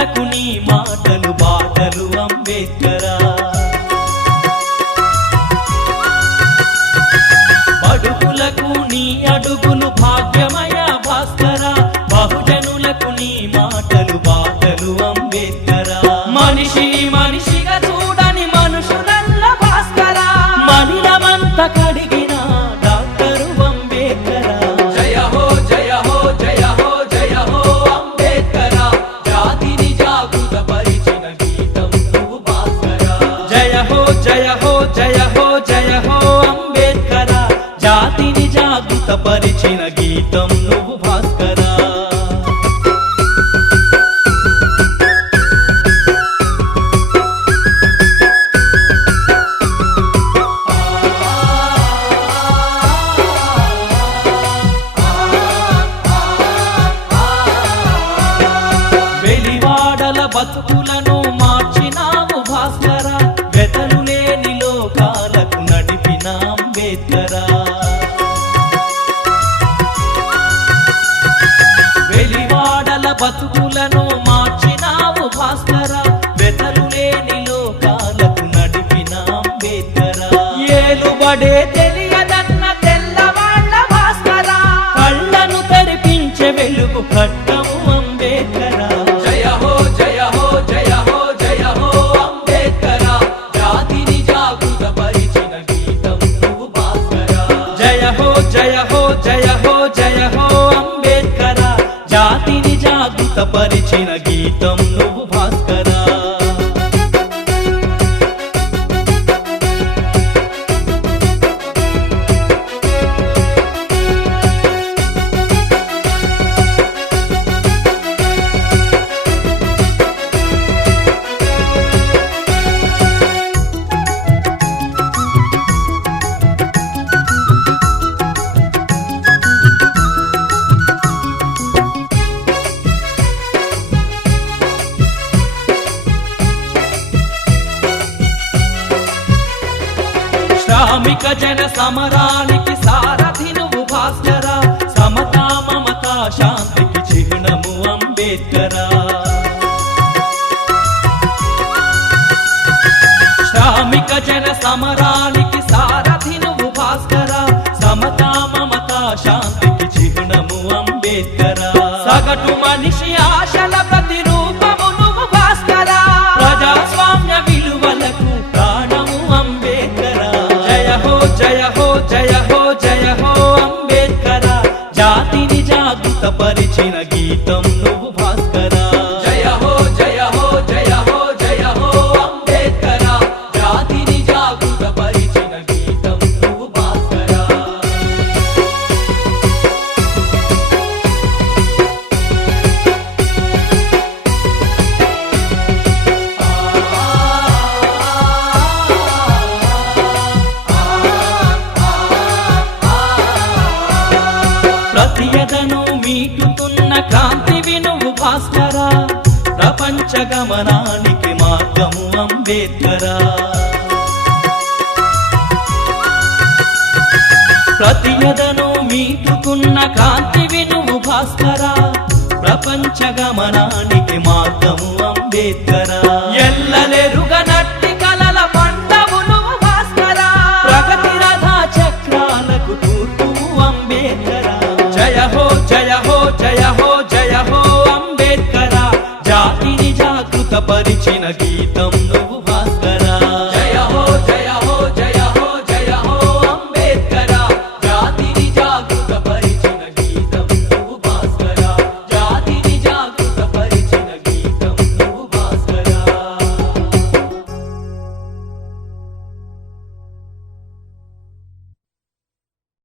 బహుజనులకు నీ మాటలు బాటలు అంబేద్కరా బడుగులకు నీ అడుగులు భాగ్యమయ భాస్కరా బహుజనులకు నీ మాటలు బాటలు అంబేద్కరా మనిషిని మనిషిగా చూడని మనుషులల్ల భాస్కరా మనిలమంత కడిగిన డాక్టరు అంబేద్కరా జయ హో జయ హో జయ హో జయ హో అంబేద్కరా జాతిని జాగృత పరిచిన గీతం నువ్వు భాస్కరా జయ హో జయ హో జయ హో జయ హో అంబేద్కరా జాతిని జాగృత పరిచిన గీతం నువ్వు భాస్కరా వెలివాడల బతుకులను మార్చినావు భాస్కరా వెతలు లేని లోకాలకు నడిపిన అంబేద్కరా వెలివాడల బతుకులను మార్చినావు భాస్కరా వెతలు లేని లోకాలకు నడిపిన అంబేద్కరా ఏలుబడే తెలియదన్న తెల్లవాళ్ళ భాస్కరా కళ్ళను తెరిపించే వెలుగు కట్టము అంబేద్కరా జయ హో జయ హో జయ హో జయ హో అంబేద్కరా జాతిని జాగృత పరిచిన గీతం నువ్వు భాస్కరా జయ హో జయ హో జయ హో జయ హో అంబేద్కరా జాతిని జాగృత పరిచిన గీతం నువ్వు భాస్కరా శ్రామిక జన సమరానికి సారథి నువ్వు భాస్కరా సమతా మమతా శాంతికి చిహ్నము అంబేద్కరా శ్రామిక జన సమరానికి సారథి నువ్వు భాస్కరా సమతా మమతా శాంతికి చిహ్నము అంబేద్కరా సగటు మనిషి ఆశల ప్రతిరూపము నువ్వు భాస్కరా ప్రజాస్వామ్య విలువలకు ప్రాణము అంబేద్కరా జయ హో జయ హో జయ హో జయ హో అంబేద్కరా జాతిని జాగృత పరిచిన గీతం నువ్వు భాస్కరా జయ హో జయ హో జయ హో జయ హో అంబేద్కరా జాతిని జాగృత పరిచిన గీతం నువ్వు భాస్కరా ప్రతియదను మీటుతున్న క్రాంతివి నువ్వు భాస్కరా ప్రపంచ గమనానికి మార్గము అంబేద్కరా ప్రతియదను మీటుతున్న క్రాంతివి నువ్వు భాస్కరా ప్రపంచ గమనానికి మార్గము అంబేద్కరా